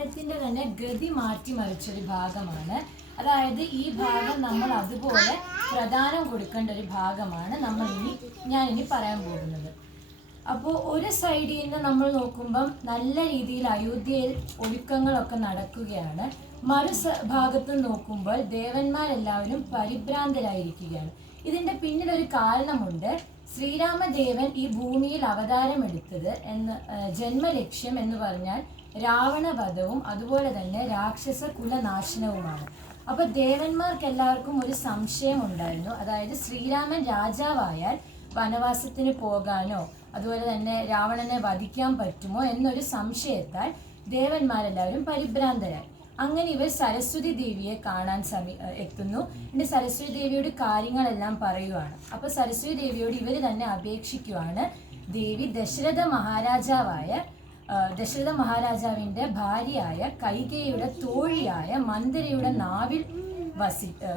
ത്തിന്റെ തന്നെ ഗതി മാറ്റിമറിച്ചൊരു ഭാഗമാണ്. അതായത് ഈ ഭാഗം നമ്മൾ അതുപോലെ പ്രധാനം കൊടുക്കേണ്ട ഒരു ഭാഗമാണ് ഞാനിനി പറയാൻ പോകുന്നത്. അപ്പോൾ ഒരു സൈഡിൽ നിന്ന് നമ്മൾ നോക്കുമ്പം നല്ല രീതിയിൽ അയോധ്യയിൽ ഒരുക്കങ്ങളൊക്കെ നടക്കുകയാണ്. ഭാഗത്ത് നോക്കുമ്പോൾ ദേവന്മാരെല്ലാവരും പരിഭ്രാന്തരായിരിക്കുകയാണ്. ഇതിന്റെ പിന്നിൽ ഒരു കാരണമുണ്ട്. ശ്രീരാമദേവൻ ഈ ഭൂമിയിൽ അവതാരമെടുത്തത് ജന്മലക്ഷ്യം എന്ന് പറഞ്ഞാൽ രാവണവധവും അതുപോലെ തന്നെ രാക്ഷസ കുലനാശനവുമാണ്. അപ്പൊ ദേവന്മാർക്ക് എല്ലാവർക്കും ഒരു സംശയം ഉണ്ടായിരുന്നു. അതായത് ശ്രീരാമൻ രാജാവായാൽ വനവാസത്തിന് പോകാനോ അതുപോലെ തന്നെ രാവണനെ വധിക്കാൻ പറ്റുമോ എന്നൊരു സംശയത്താൽ ദേവന്മാരെല്ലാവരും പരിഭ്രാന്തരായി. അങ്ങനെ ഇവർ സരസ്വതി ദേവിയെ കാണാൻ എത്തുന്നു. എന്നിട്ട് സരസ്വതി ദേവിയോട് കാര്യങ്ങളെല്ലാം പറയുവാണ്. അപ്പൊ സരസ്വതി ദേവിയോട് ഇവർ തന്നെ അപേക്ഷിക്കുവാണ്. ദേവി ദശരഥ മഹാരാജാവിന്റെ ഭാര്യയായ കൈകേയിയുടെ തോഴിയായ മന്ദരയുടെ നാവിൽ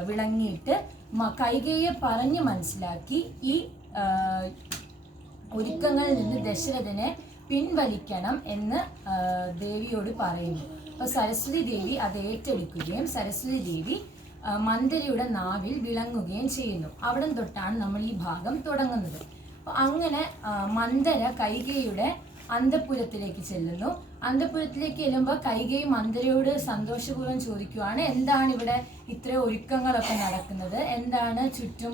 വിളങ്ങിയിട്ട് കൈകേയെ പറഞ്ഞു മനസ്സിലാക്കി ഈ ഒരുക്കങ്ങളിൽ നിന്ന് ദശരഥനെ പിൻവലിക്കണം എന്ന് ദേവിയോട് പറയുന്നു. അപ്പൊ സരസ്വതി ദേവി അത് ഏറ്റെടുക്കുകയും സരസ്വതി ദേവി മന്ദരയുടെ നാവിൽ വിളങ്ങുകയും ചെയ്യുന്നു. അവിടെ തൊട്ടാണ് നമ്മൾ ഈ ഭാഗം തുടങ്ങുന്നത്. അങ്ങനെ മന്ദര കൈകേയിയുടെ അന്തഃപുരത്തിലേക്ക് ചെല്ലുന്നു. അന്തഃപുരത്തിലേക്ക് ചെല്ലുമ്പോൾ കൈകേയി മന്ദരയോട് സന്തോഷപൂർവ്വം ചോദിക്കുവാണ്, എന്താണ് ഇവിടെ ഇത്ര ഒരുക്കങ്ങളൊക്കെ നടക്കുന്നത്, എന്താണ് ചുറ്റും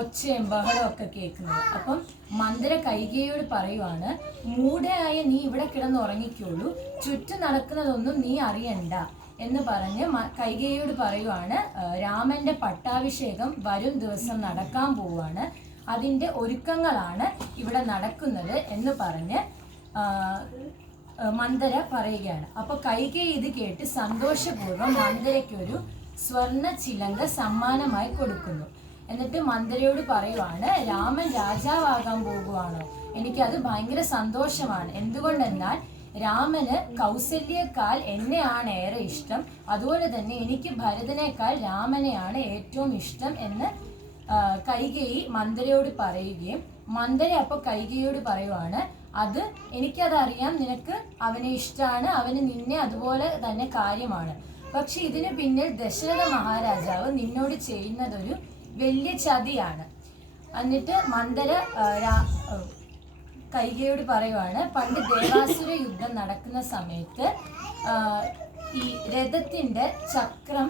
ഒച്ചയും ബഹളമൊക്കെ കേൾക്കുന്നത്. അപ്പം മന്ദര കൈകേയിയോട് പറയുവാണ്, മൂഢയായ നീ ഇവിടെ കിടന്ന് ഉറങ്ങിക്കോളൂ, ചുറ്റും നടക്കുന്നതൊന്നും നീ അറിയണ്ട എന്ന് പറഞ്ഞ് കൈകേയിയോട് പറയുവാണ്, രാമന്റെ പട്ടാഭിഷേകം വരും ദിവസം നടക്കാൻ പോവാണ്, അതിൻ്റെ ഒരുക്കങ്ങളാണ് ഇവിടെ നടക്കുന്നത് എന്ന് പറഞ്ഞ് മന്ദര പറയുകയാണ്. അപ്പൊ കൈകേയി ഇത് കേട്ട് സന്തോഷപൂർവ്വം മന്ദരയ്ക്കൊരു സ്വർണ്ണ ചിലങ്ക സമ്മാനമായി കൊടുക്കുന്നു. എന്നിട്ട് മന്ദരയോട് പറയുവാണ്, രാമൻ രാജാവാകാൻ പോകുവാണോ, എനിക്കത് ഭയങ്കര സന്തോഷമാണ്. എന്തുകൊണ്ടെന്നാൽ രാമന് കൗസല്യേക്കാൾ എന്നെയാണ് ഏറെ ഇഷ്ടം, അതുപോലെ തന്നെ എനിക്ക് ഭരതനേക്കാൾ രാമനെയാണ് ഏറ്റവും ഇഷ്ടം എന്ന് കൈകേയി മന്ദരയോട് പറയുകയും മന്ദര അപ്പൊ കൈകേയിയോട് പറയുവാണ്, അത് എനിക്കതറിയാം, നിനക്ക് അവനെ ഇഷ്ടമാണ്, അവന് നിന്നെ അതുപോലെ തന്നെ കാര്യമാണ്. പക്ഷെ ഇതിന് പിന്നിൽ ദശരഥ മഹാരാജാവ് നിന്നോട് ചെയ്യുന്നതൊരു വലിയ ചതിയാണ്. എന്നിട്ട് മന്ദര കൈകേയിയോട് പറയുവാണ്, പണ്ട് ദേവാസുര യുദ്ധം നടക്കുന്ന സമയത്ത് ഈ രഥത്തിന്റെ ചക്രം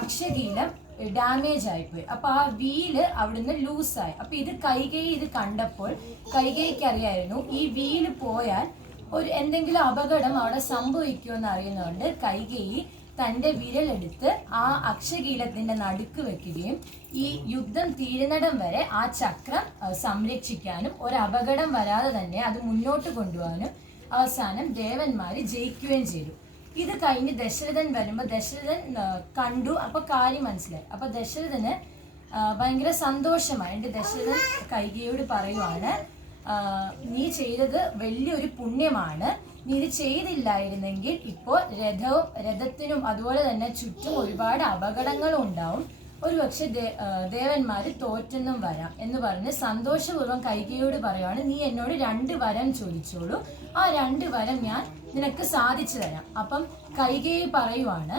അക്ഷകീലം ഡാമേജ് ആയിപ്പോയി. അപ്പൊ ആ വീല് അവിടുന്ന് ലൂസായി. അപ്പൊ ഇത് കൈകേയി ഇത് കണ്ടപ്പോൾ കൈകേയിക്ക് അറിയായിരുന്നു ഈ വീല് പോയാൽ എന്തെങ്കിലും അപകടം അവിടെ സംഭവിക്കുമെന്ന് അറിയുന്നതുകൊണ്ട് കൈകേയി തൻ്റെ വിരലെടുത്ത് ആ അക്ഷകീലത്തിന്റെ നടുക്ക് വെക്കുകയും ഈ യുദ്ധം തീരുന്നിടം വരെ ആ ചക്രം സംരക്ഷിക്കാനും ഒരു അപകടം വരാതെ തന്നെ അത് മുന്നോട്ട് കൊണ്ടുപോകാനും അവസാനം ദേവന്മാര് ജയിക്കുകയും ചെയ്തു. ഇത് കഴിഞ്ഞ് ദശരഥൻ വരുമ്പോൾ ദശരഥൻ കണ്ടു. അപ്പൊ കാര്യം മനസ്സിലായി. അപ്പൊ ദശരഥന് ഭയങ്കര സന്തോഷമായി. എൻ്റെ ദശരഥൻ കൈകേയിയോട് പറയുവാണ്, നീ ചെയ്തത് വലിയൊരു പുണ്യമാണ്, നീ ഇത് ചെയ്തില്ലായിരുന്നെങ്കിൽ ഇപ്പോൾ രഥത്തിനും അതുപോലെ തന്നെ ചുറ്റും ഒരുപാട് അപകടങ്ങളും ഉണ്ടാവും, ഒരുപക്ഷെ ദേവന്മാര് തോറ്റെന്നും വരാം എന്ന് പറഞ്ഞ് സന്തോഷപൂർവ്വം കൈകേയിയോട് പറയുവാണ്, നീ എന്നോട് 2 വരം ചോദിച്ചോളൂ, ആ 2 വരം ഞാൻ നിനക്ക് സാധിച്ചു തരാം. അപ്പം കൈകേയി പറയുവാണ്,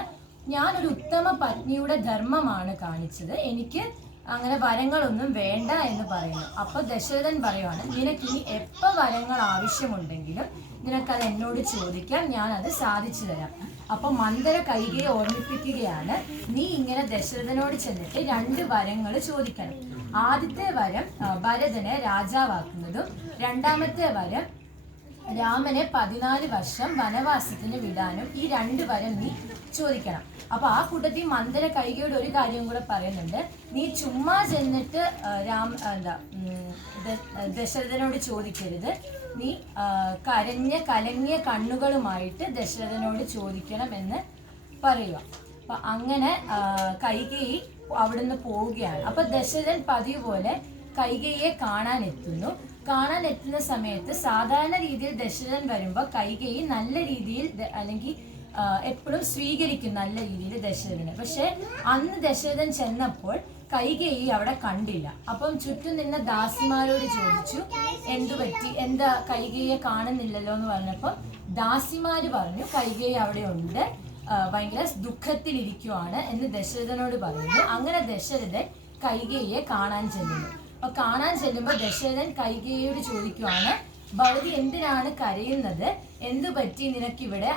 ഞാനൊരു ഉത്തമ പത്നിയുടെ ധർമ്മമാണ് കാണിച്ചത്, എനിക്ക് അങ്ങനെ വരങ്ങളൊന്നും വേണ്ട എന്ന് പറയുന്നു. അപ്പൊ ദശരഥൻ പറയുവാണ്, നിനക്കിനി എപ്പോൾ വരങ്ങൾ ആവശ്യമുണ്ടെങ്കിലും നിനക്കത് എന്നോട് ചോദിക്കാം, ഞാൻ അത് സാധിച്ചു തരാം. അപ്പൊ മന്ദര കൈകേയി ഓർമ്മിപ്പിക്കുകയാണ്, നീ ഇങ്ങനെ ദശരഥനോട് ചെന്നിട്ട് 2 വരങ്ങൾ ചോദിക്കണം. ആദ്യത്തെ വരം ഭരതനെ രാജാവാക്കുന്നതും രണ്ടാമത്തെ വരം രാമനെ 14 വർഷം വനവാസത്തിന് വിടാനും ഈ 2 വരം നീ ചോദിക്കണം. അപ്പൊ ആ കൂട്ടത്തിൽ മന്ദര കൈകേയിയോട് ഒരു കാര്യം കൂടെ പറയുന്നുണ്ട്, നീ ചുമ്മാ ചെന്നിട്ട് ദശരഥനോട് ചോദിക്കരുത്, നീ കലങ്ങിയ കണ്ണുകളുമായിട്ട് ദശരഥനോട് ചോദിക്കണം എന്ന് പറയുക. അപ്പൊ അങ്ങനെ കൈകേയി അവിടുന്ന് പോവുകയാണ്. അപ്പൊ ദശരഥൻ പതിവ് പോലെ കൈകേയിയെ കാണാൻ എത്തുന്ന സമയത്ത് സാധാരണ രീതിയിൽ ദശരഥൻ വരുമ്പോൾ കൈകേയി നല്ല രീതിയിൽ അല്ലെങ്കിൽ എപ്പോഴും സ്വീകരിക്കും നല്ല രീതിയിൽ ദശരഥനെ. പക്ഷെ അന്ന് ദശരഥൻ ചെന്നപ്പോൾ കൈകേയി അവിടെ കണ്ടില്ല. അപ്പം ചുറ്റും നിന്ന ദാസിമാരോട് ചോദിച്ചു, എന്തു പറ്റി, എന്താ കൈകേയിയെ കാണുന്നില്ലല്ലോ എന്ന് പറഞ്ഞപ്പം ദാസിമാര് പറഞ്ഞു കൈകേയി അവിടെ ഉണ്ട്, ഭയങ്കര ദുഃഖത്തിലിരിക്കുവാണ് എന്ന് ദശരഥനോട് പറയുന്നു. അങ്ങനെ ദശരഥൻ കൈകേയിയെ കാണാൻ ചെല്ലുന്നു. അപ്പൊ കാണാൻ ചെല്ലുമ്പോൾ ദശരഥൻ കൈകേയിയോട് ചോദിക്കുവാണ്, ഭവതി എന്തിനാണ് കരയുന്നത്? എന്തു പറ്റി നിനക്കിവിടെ?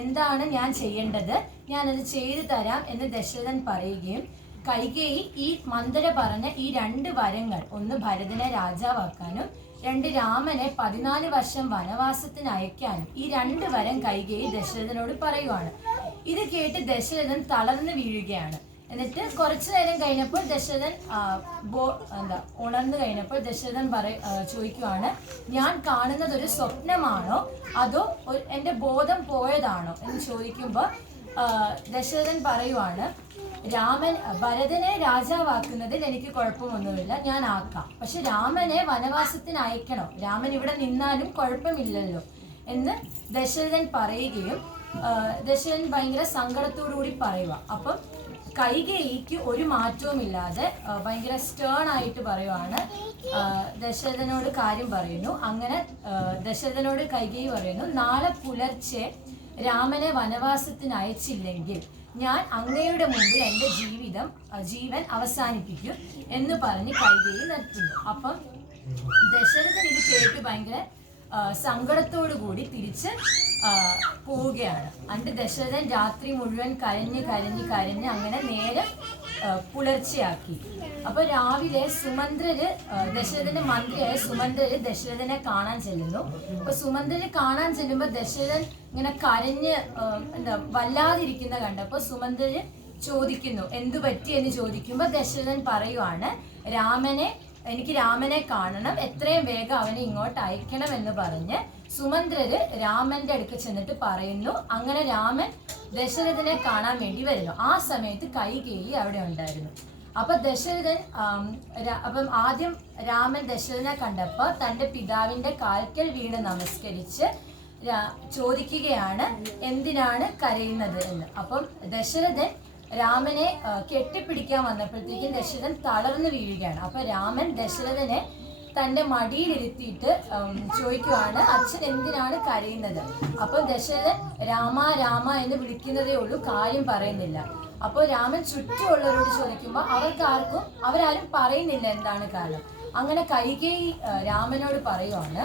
എന്താണ് ഞാൻ ചെയ്യേണ്ടത്? ഞാനത് ചെയ്തു തരാം എന്ന് ദശരഥൻ പറയുകയും കൈകേയി ഈ മന്ദര പറഞ്ഞ ഈ 2 വരങ്ങൾ, ഒന്ന് ഭരതനെ രാജാവാക്കാനും 2 രാമനെ 14 വർഷം വനവാസത്തിന് അയക്കാനും, ഈ 2 വരം കൈകേയി ദശരഥനോട് പറയുവാണ്. ഇത് കേട്ട് ദശരഥൻ തളർന്നു വീഴുകയാണ്. എന്നിട്ട് കുറച്ചു നേരം കഴിഞ്ഞപ്പോൾ ദശരഥൻ ഉണർന്നു കഴിഞ്ഞപ്പോൾ ദശരഥൻ ചോദിക്കുവാണ്, ഞാൻ കാണുന്നത് ഒരു സ്വപ്നമാണോ അതോ എൻ്റെ ബോധം പോയതാണോ എന്ന് ചോദിക്കുമ്പോൾ ദശരഥൻ പറയുവാണ്, ഭരതനെ രാജാവാക്കുന്നതിൽ എനിക്ക് കുഴപ്പമൊന്നുമില്ല, ഞാൻ ആക്കാം. പക്ഷെ രാമനെ വനവാസത്തിന് അയക്കണോ? രാമൻ ഇവിടെ നിന്നാലും കുഴപ്പമില്ലല്ലോ എന്ന് ദശരഥൻ പറയുകയും ദശരഥൻ ഭയങ്കര സങ്കടത്തോടുകൂടി പറയുക. അപ്പം കൈകേയിക്ക് ഒരു മാറ്റവുമില്ലാതെ ഭയങ്കര സ്റ്റേൺ ആയിട്ട് പറയുവാണ്, ദശരഥനോട് കാര്യം പറയുന്നു. അങ്ങനെ ദശരഥനോട് കൈകേയി പറയുന്നു, നാളെ പുലർച്ചെ രാമനെ വനവാസത്തിന് അയച്ചില്ലെങ്കിൽ ഞാൻ അങ്ങയുടെ മുമ്പിൽ എൻ്റെ ജീവൻ അവസാനിപ്പിക്കും എന്ന് പറഞ്ഞ് കൈകേയി നിർത്തുന്നു. അപ്പം ദശരഥൻ ഇത് കേട്ട് ഭയങ്കര സങ്കടത്തോടു കൂടി തിരിച്ച് പോവുകയാണ്. അണ്ട് ദശരഥൻ രാത്രി മുഴുവൻ കരഞ്ഞ് അങ്ങനെ നേരം പുലർച്ചയാക്കി. അപ്പൊ രാവിലെ ദശരഥന്റെ മന്ത്രിയായ സുമന്ത്രര് ദശരഥനെ കാണാൻ ചെല്ലുന്നു. അപ്പൊ സുമന്ത്രര് കാണാൻ ചെല്ലുമ്പോ ദശരഥൻ ഇങ്ങനെ കരഞ്ഞ് വല്ലാതിരിക്കുന്ന കണ്ടപ്പോ സുമന്ത്രര് ചോദിക്കുന്നു, എന്തു പറ്റി എന്ന് ചോദിക്കുമ്പോ ദശരഥൻ പറയുവാണ്, എനിക്ക് രാമനെ കാണണം, എത്രയും വേഗം അവനെ ഇങ്ങോട്ട് അയക്കണം എന്ന് പറഞ്ഞ് സുമന്ത്രര് രാമന്റെ അടുക്ക് ചെന്നിട്ട് പറയുന്നു. അങ്ങനെ രാമൻ ദശരഥനെ കാണാൻ വേണ്ടി വരുന്നു. ആ സമയത്ത് കൈകേയി അവിടെ ഉണ്ടായിരുന്നു. അപ്പൊ അപ്പം ആദ്യം രാമൻ ദശരഥനെ കണ്ടപ്പോൾ തന്റെ പിതാവിന്റെ കാൽക്കൽ വീണ് നമസ്കരിച്ച് ചോദിക്കുകയാണ്, എന്തിനാണ് കരയുന്നത് എന്ന്. അപ്പം ദശരഥൻ രാമനെ കെട്ടിപ്പിടിക്കാൻ വന്നപ്പോഴത്തേക്കും ദശരഥൻ തളർന്നു വീഴുകയാണ്. അപ്പൊ രാമൻ ദശരഥനെ തന്റെ മടിയിലിരുത്തിയിട്ട് ചോദിക്കുവാണ്, അച്ഛൻ എന്തിനാണ് കരയുന്നത്? അപ്പൊ ദശരഥൻ രാമ എന്ന് വിളിക്കുന്നതേ ഉള്ളൂ, കാര്യം പറയുന്നില്ല. അപ്പോൾ രാമൻ ചുറ്റുമുള്ളവരോട് ചോദിക്കുമ്പോൾ അവരാരും പറയുന്നില്ല എന്താണ് കാരണം. അങ്ങനെ കൈകേയി രാമനോട് പറയുവാണ്,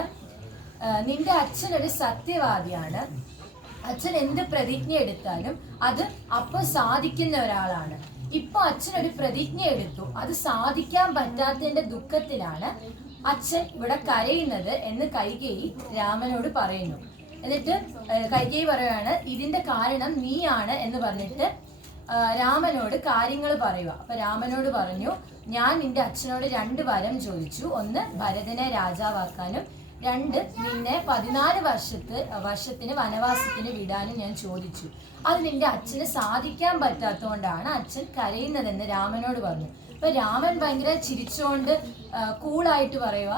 നിന്റെ അച്ഛൻ ഒരു സത്യവാദിയാണ്, അച്ഛൻ എന്ത് പ്രതിജ്ഞ എടുത്താലും അത് അപ്പോൾ സാധിക്കുന്ന ഒരാളാണ്. ഇപ്പൊ അച്ഛൻ ഒരു പ്രതിജ്ഞ എടുത്തു, അത് സാധിക്കാൻ പറ്റാത്തതിന്റെ ദുഃഖത്തിലാണ് അച്ഛൻ ഇവിടെ കരയുന്നത് എന്ന് കൈകേയി രാമനോട് പറയുന്നു. എന്നിട്ട് കൈകേയി പറയുകയാണ്, ഇതിന്റെ കാരണം നീയാണ് എന്ന് പറഞ്ഞിട്ട് രാമനോട് കാര്യങ്ങൾ പറയുക. അപ്പൊ രാമനോട് പറഞ്ഞു, ഞാൻ നിന്റെ അച്ഛനോട് 2 വരം ചോദിച്ചു, ഒന്ന് ഭരതനെ രാജാവാക്കാനും 2 നിന്നെ 14 വർഷത്തിന് വനവാസത്തിന് വിടാനും ഞാൻ ചോദിച്ചു. അത് നിന്റെ അച്ഛന് സാധിക്കാൻ പറ്റാത്തതുകൊണ്ടാണ് അച്ഛൻ കരയുന്നതെന്ന് രാമനോട് പറഞ്ഞു. അപ്പൊ രാമൻ ഭയങ്കര ചിരിച്ചുകൊണ്ട് കൂളായിട്ട് പറയുക,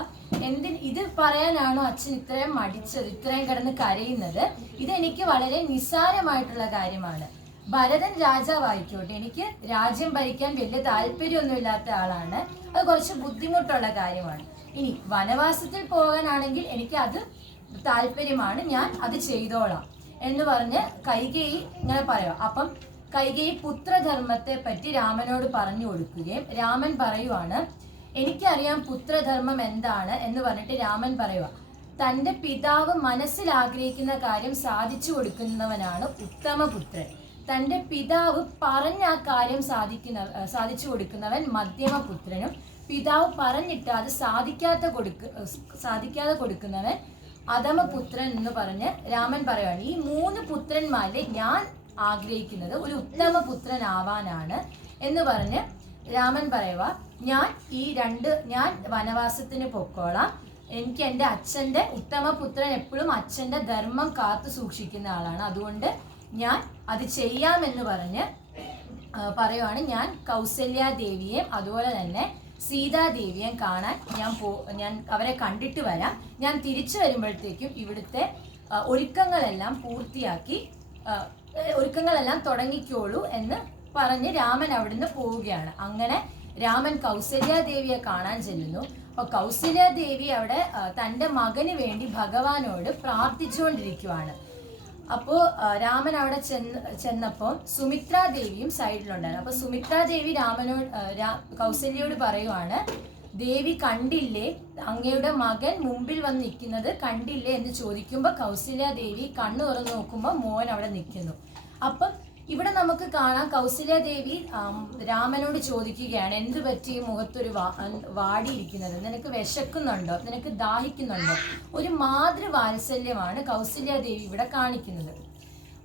ഇത് പറയാനാണോ അച്ഛൻ ഇത്രയും മടിച്ചത്, ഇത്രയും കിടന്ന് കരയുന്നത്? ഇതെനിക്ക് വളരെ നിസ്സാരമായിട്ടുള്ള കാര്യമാണ്. ഭരതൻ രാജാവായിക്കോട്ടെ, എനിക്ക് രാജ്യം ഭരിക്കാൻ വലിയ താല്പര്യമൊന്നുമില്ലാത്ത ആളാണ്, അത് കുറച്ച് ബുദ്ധിമുട്ടുള്ള കാര്യമാണ്. ഇനി വനവാസത്തിൽ പോകാനാണെങ്കിൽ എനിക്ക് അത് താല്പര്യമാണ്, ഞാൻ അത് ചെയ്തോളാം എന്ന് പറഞ്ഞ് കൈകേയി ഇങ്ങനെ പറയുക. അപ്പം കൈകേയി പുത്രധർമ്മത്തെ പറ്റി രാമനോട് പറഞ്ഞു കൊടുക്കുകയും രാമൻ പറയുവാണ്, എനിക്കറിയാം പുത്രധർമ്മം എന്താണ് എന്ന് പറഞ്ഞിട്ട് രാമൻ പറയുക, തൻ്റെ പിതാവ് മനസ്സിൽ ആഗ്രഹിക്കുന്ന കാര്യം സാധിച്ചു കൊടുക്കുന്നവനാണ് ഉത്തമപുത്രൻ, തൻ്റെ പിതാവ് പറഞ്ഞ ആ കാര്യം സാധിച്ചു കൊടുക്കുന്നവൻ മധ്യമപുത്രനും, പിതാവ് പറഞ്ഞിട്ട് അത് സാധിക്കാതെ കൊടുക്കുന്നവൻ അധമപുത്രൻ എന്ന് പറഞ്ഞ് രാമൻ പറയുവാണ്. ഈ 3 പുത്രന്മാരിൽ ഞാൻ ആഗ്രഹിക്കുന്നത് ഒരു ഉത്തമ പുത്രനാവാനാണ് എന്ന് പറഞ്ഞ് രാമൻ പറയുക, ഞാൻ വനവാസത്തിന് പൊക്കോളാം, എനിക്ക് എൻ്റെ അച്ഛൻ്റെ ഉത്തമപുത്രൻ എപ്പോഴും അച്ഛൻ്റെ ധർമ്മം കാത്തു സൂക്ഷിക്കുന്ന ആളാണ്, അതുകൊണ്ട് ഞാൻ അത് ചെയ്യാമെന്ന് പറഞ്ഞ് പറയുവാണ്. ഞാൻ കൗസല്യാദേവിയെയും അതുപോലെ തന്നെ സീതാദേവിയെയും കാണാൻ ഞാൻ അവരെ കണ്ടിട്ട് വരാം, ഞാൻ തിരിച്ചു വരുമ്പോഴത്തേക്കും ഇവിടുത്തെ ഒരുക്കങ്ങളെല്ലാം തുടങ്ങിക്കോളൂ എന്ന് പറഞ്ഞ് രാമൻ അവിടുന്ന് പോവുകയാണ്. അങ്ങനെ രാമൻ കൗസല്യാദേവിയെ കാണാൻ ചെല്ലുന്നു. അപ്പൊ കൗസല്യാദേവി അവിടെ തൻ്റെ മകന് വേണ്ടി ഭഗവാനോട് പ്രാർത്ഥിച്ചുകൊണ്ടിരിക്കുവാണ്. അപ്പോൾ രാമൻ അവിടെ ചെന്നപ്പോൾ സുമിത്രാദേവിയും സൈഡിലുണ്ടായിരുന്നു. അപ്പോൾ സുമിത്രാദേവി കൗസല്യയോട് പറയുവാണ്, ദേവി കണ്ടില്ലേ, അങ്ങയുടെ മകൻ മുമ്പിൽ വന്ന് നിൽക്കുന്നത് കണ്ടില്ലേ എന്ന് ചോദിക്കുമ്പോൾ കൗസല്യാദേവി കണ്ണു തുറന്ന് നോക്കുമ്പോൾ മോൻ അവിടെ നിൽക്കുന്നു. അപ്പം ഇവിടെ നമുക്ക് കാണാം കൗസല്യാദേവി രാമനോട് ചോദിക്കുകയാണ്, എന്ത് പറ്റി മുഖത്തൊരു വാടിയിരിക്കുന്നത്, നിനക്ക് വിശക്കുന്നുണ്ടോ, നിനക്ക് ദാഹിക്കുന്നുണ്ടോ? ഒരു മാതൃവാത്സല്യമാണ് കൗസല്യാദേവി ഇവിടെ കാണിക്കുന്നത്.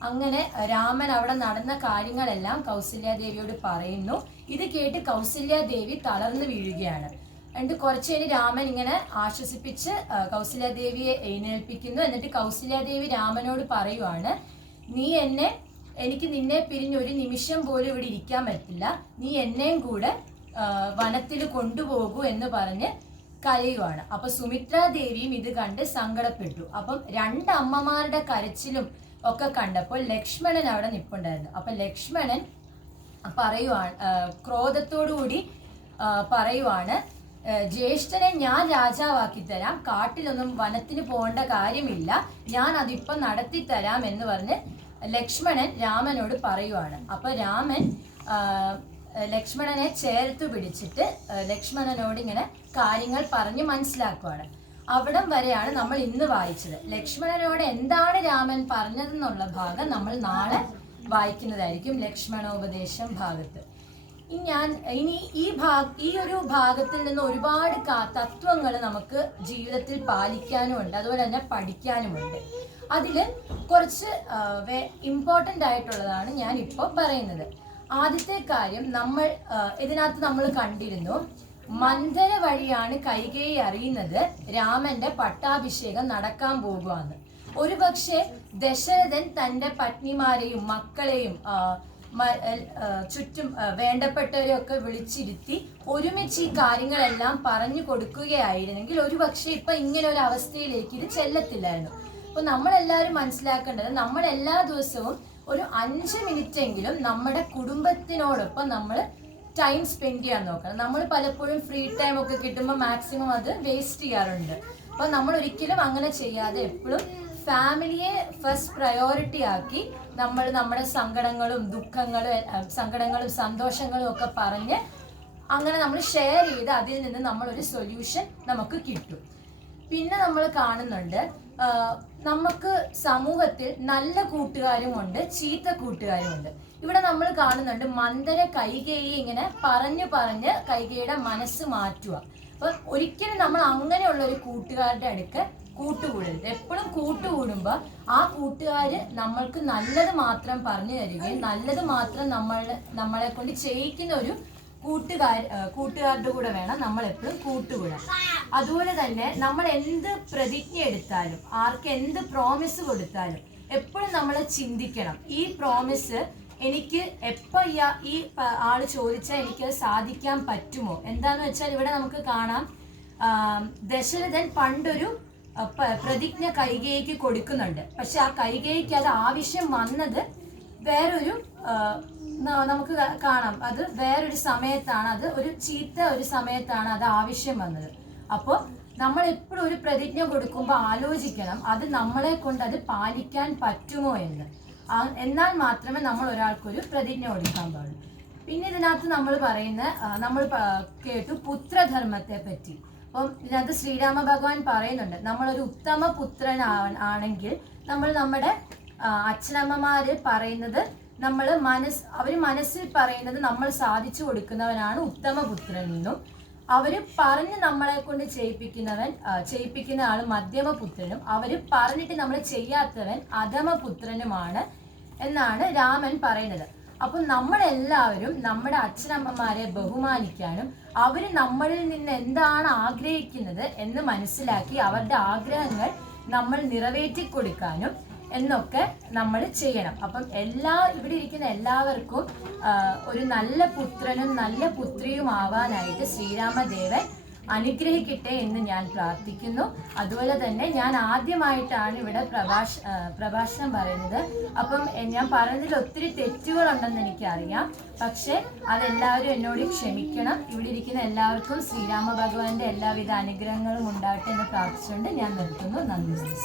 അങ്ങനെ രാമൻ അവിടെ നടന്ന കാര്യങ്ങളെല്ലാം കൗസല്യാദേവിയോട് പറയുന്നു. ഇത് കേട്ട് കൗസല്യാദേവി തളർന്നു വീഴുകയാണ്. എന്നിട്ട് കുറച്ച് കഴിഞ്ഞ് രാമൻ ഇങ്ങനെ ആശ്വസിപ്പിച്ച് കൗസല്യാദേവിയെ എഴുന്നേൽപ്പിക്കുന്നു. എന്നിട്ട് കൗസല്യാദേവി രാമനോട് പറയുവാണ്, എനിക്ക് നിന്നെ പിരിഞ്ഞ് ഒരു നിമിഷം പോലും ഇവിടെ ഇരിക്കാൻ പറ്റില്ല, നീ എന്നെയും കൂടെ വനത്തിൽ കൊണ്ടുപോകൂ എന്ന് പറഞ്ഞ് കരയുവാണ്. അപ്പൊ സുമിത്രാദേവിയും ഇത് കണ്ട് സങ്കടപ്പെട്ടു. അപ്പം രണ്ടമ്മമാരുടെ കരച്ചിലും ഒക്കെ കണ്ടപ്പോൾ ലക്ഷ്മണൻ അവിടെ നിൽപ്പുണ്ടായിരുന്നു. അപ്പൊ ലക്ഷ്മണൻ പറയുവാണ്, ക്രോധത്തോടുകൂടി പറയുവാണ്, ജ്യേഷ്ഠനെ ഞാൻ രാജാവാക്കി തരാം, കാട്ടിലൊന്നും വനത്തിന് പോകേണ്ട കാര്യമില്ല, ഞാൻ അതിപ്പം നടത്തിത്തരാം എന്ന് പറഞ്ഞ് ലക്ഷ്മണൻ രാമനോട് പറയുവാണ്. അപ്പൊ രാമൻ ലക്ഷ്മണനെ ചേർത്ത് പിടിച്ചിട്ട് ലക്ഷ്മണനോട് ഇങ്ങനെ കാര്യങ്ങൾ പറഞ്ഞ് മനസ്സിലാക്കുവാണ്. അവിടം വരെയാണ് നമ്മൾ ഇന്ന് വായിച്ചത്. ലക്ഷ്മണനോട് എന്താണ് രാമൻ പറഞ്ഞതെന്നുള്ള ഭാഗം നമ്മൾ നാളെ വായിക്കുന്നതായിരിക്കും, ലക്ഷ്മണോപദേശം ഭാഗത്ത്. ഇനി ഈ ഒരു ഭാഗത്തിൽ നിന്ന് ഒരുപാട് തത്വങ്ങൾ നമുക്ക് ജീവിതത്തിൽ പാലിക്കാനുമുണ്ട്, അതുപോലെ തന്നെ പഠിക്കാനുമുണ്ട്. അതിൽ കുറച്ച് ഇമ്പോർട്ടൻ്റ് ആയിട്ടുള്ളതാണ് ഞാൻ ഇപ്പോൾ പറയുന്നത്. ആദ്യത്തെ കാര്യം, ഇതിനകത്ത് നമ്മൾ കണ്ടിരുന്നു, മന്ദര വഴിയാണ് കൈകേയി അറിയുന്നത് രാമന്റെ പട്ടാഭിഷേകം നടക്കാൻ പോകുകയെന്ന്. ഒരുപക്ഷെ ദശരഥൻ തൻ്റെ പത്നിമാരെയും മക്കളെയും ചുറ്റും വേണ്ടപ്പെട്ടവരെയൊക്കെ വിളിച്ചിരുത്തി ഒരുമിച്ച് ഈ കാര്യങ്ങളെല്ലാം പറഞ്ഞു കൊടുക്കുകയായിരുന്നെങ്കിൽ ഒരുപക്ഷെ ഇപ്പൊ ഇങ്ങനെ ഒരു അവസ്ഥയിലേക്ക് ഇത് ചെല്ലത്തില്ലായിരുന്നു. അപ്പൊ നമ്മളെല്ലാവരും മനസ്സിലാക്കേണ്ടത്, നമ്മൾ എല്ലാ ദിവസവും ഒരു 5 മിനിറ്റെങ്കിലും നമ്മുടെ കുടുംബത്തിനോടൊപ്പം നമ്മൾ ടൈം സ്പെൻഡ് ചെയ്യാൻ നോക്കണം. നമ്മൾ പലപ്പോഴും ഫ്രീ ടൈം ഒക്കെ കിട്ടുമ്പോൾ മാക്സിമം അത് വേസ്റ്റ് ചെയ്യാറുണ്ട്. അപ്പൊ നമ്മൾ ഒരിക്കലും അങ്ങനെ ചെയ്യാതെ എപ്പോഴും ഫാമിലിയെ ഫസ്റ്റ് പ്രയോറിറ്റി ആക്കി നമ്മൾ നമ്മുടെ സങ്കടങ്ങളും സന്തോഷങ്ങളും ഒക്കെ പറഞ്ഞ് അങ്ങനെ നമ്മൾ ഷെയർ ചെയ്ത് അതിൽ നിന്ന് നമ്മളൊരു സൊല്യൂഷൻ നമുക്ക് കിട്ടും. പിന്നെ നമ്മൾ കാണുന്നുണ്ട്, നമുക്ക് സമൂഹത്തിൽ നല്ല കൂട്ടുകാരുമുണ്ട്, ചീത്ത കൂട്ടുകാരുമുണ്ട്. ഇവിടെ നമ്മൾ കാണുന്നുണ്ട് മന്ദര കൈകേയി ഇങ്ങനെ പറഞ്ഞ് കൈകേയിയുടെ മനസ്സ് മാറ്റുക. അപ്പൊ ഒരിക്കലും നമ്മൾ അങ്ങനെയുള്ള ഒരു കൂട്ടുകാരുടെ അടുക്ക് കൂട്ടുകൂടരുത്. എപ്പോഴും കൂട്ടുകൂടുമ്പോൾ ആ കൂട്ടുകാർ നമ്മൾക്ക് നല്ലത് മാത്രം പറഞ്ഞു തരികയും നല്ലത് മാത്രം നമ്മളെ കൊണ്ട് ചെയ്യിക്കുന്ന ഒരു കൂട്ടുകാരുടെ കൂടെ വേണം നമ്മൾ എപ്പോഴും കൂട്ടുകൂടാൻ. അതുപോലെ തന്നെ നമ്മൾ എന്ത് പ്രതിജ്ഞ എടുത്താലും ആർക്ക് എന്ത് പ്രോമിസ് കൊടുത്താലും എപ്പോഴും നമ്മൾ ചിന്തിക്കണം, ഈ പ്രോമിസ് എനിക്ക് എപ്പോൾ ഈ ആള് ചോദിച്ചാൽ എനിക്ക് സാധിക്കാൻ പറ്റുമോ. എന്താന്ന് വെച്ചാൽ ഇവിടെ നമുക്ക് കാണാം, ദശരഥൻ പണ്ടൊരു പ്രതിജ്ഞ കൈകേയിക്ക് കൊടുക്കുന്നുണ്ട്. പക്ഷെ ആ കൈകേയിക്ക് അത് ആവശ്യം വന്നത് വേറൊരു നമുക്ക് കാണാം, അത് വേറൊരു സമയത്താണ്, അത് ഒരു ചീത്ത ഒരു സമയത്താണ് അത് ആവശ്യം വന്നത്. അപ്പോൾ നമ്മൾ എപ്പോഴും ഒരു പ്രതിജ്ഞ കൊടുക്കുമ്പോൾ ആലോചിക്കണം അത് നമ്മളെ കൊണ്ട് അത് പാലിക്കാൻ പറ്റുമോ എന്ന്. എന്നാൽ മാത്രമേ നമ്മൾ ഒരാൾക്കൊരു പ്രതിജ്ഞ കൊടുക്കാൻ പാടുള്ളൂ. പിന്നെ ഇതിനകത്ത് നമ്മൾ കേട്ടു പുത്രധർമ്മത്തെ പറ്റി. അപ്പം ഇതിനകത്ത് ശ്രീരാമ ഭഗവാൻ പറയുന്നുണ്ട്, നമ്മളൊരു ഉത്തമ പുത്രൻ ആണെങ്കിൽ നമ്മുടെ അച്ഛനമ്മമാര് പറയുന്നത് അവർ മനസ്സിൽ പറയുന്നത് നമ്മൾ സാധിച്ചു കൊടുക്കുന്നവനാണ് ഉത്തമ പുത്രൻ എന്നും, അവര് പറഞ്ഞ് നമ്മളെ കൊണ്ട് ചെയ്യിപ്പിക്കുന്ന ആൾ മധ്യമപുത്രനും, അവര് പറഞ്ഞിട്ട് നമ്മൾ ചെയ്യാത്തവൻ അധമപുത്രനുമാണ് എന്നാണ് രാമൻ പറയുന്നത്. അപ്പം നമ്മളെല്ലാവരും നമ്മുടെ അച്ഛനമ്മമാരെ ബഹുമാനിക്കാനും അവർ നമ്മളിൽ നിന്ന് എന്താണ് ആഗ്രഹിക്കുന്നത് എന്ന് മനസ്സിലാക്കി അവരുടെ ആഗ്രഹങ്ങൾ നമ്മൾ നിറവേറ്റി കൊടുക്കാനും എന്നൊക്കെ നമ്മൾ ചെയ്യണം. അപ്പം ഇവിടെ ഇരിക്കുന്ന എല്ലാവർക്കും ഒരു നല്ല പുത്രനും നല്ല പുത്രിയും ആവാനായിട്ട് ശ്രീരാമദേവൻ അനുഗ്രഹിക്കട്ടെ എന്ന് ഞാൻ പ്രാർത്ഥിക്കുന്നു. അതുപോലെ തന്നെ ഞാൻ ആദ്യമായിട്ടാണ് ഇവിടെ പ്രഭാഷണം പറയുന്നത്. അപ്പം ഞാൻ പറഞ്ഞതിൽ ഒത്തിരി തെറ്റുകളുണ്ടെന്ന് എനിക്കറിയാം. പക്ഷെ അതെല്ലാവരും എന്നോട് ക്ഷമിക്കണം. ഇവിടെ ഇരിക്കുന്ന എല്ലാവർക്കും ശ്രീരാമ ഭഗവാന്റെ എല്ലാവിധ അനുഗ്രഹങ്ങളും ഉണ്ടാകട്ടെ എന്ന് പ്രാർത്ഥിച്ചുകൊണ്ട് ഞാൻ നിർത്തുന്നു. നന്ദി.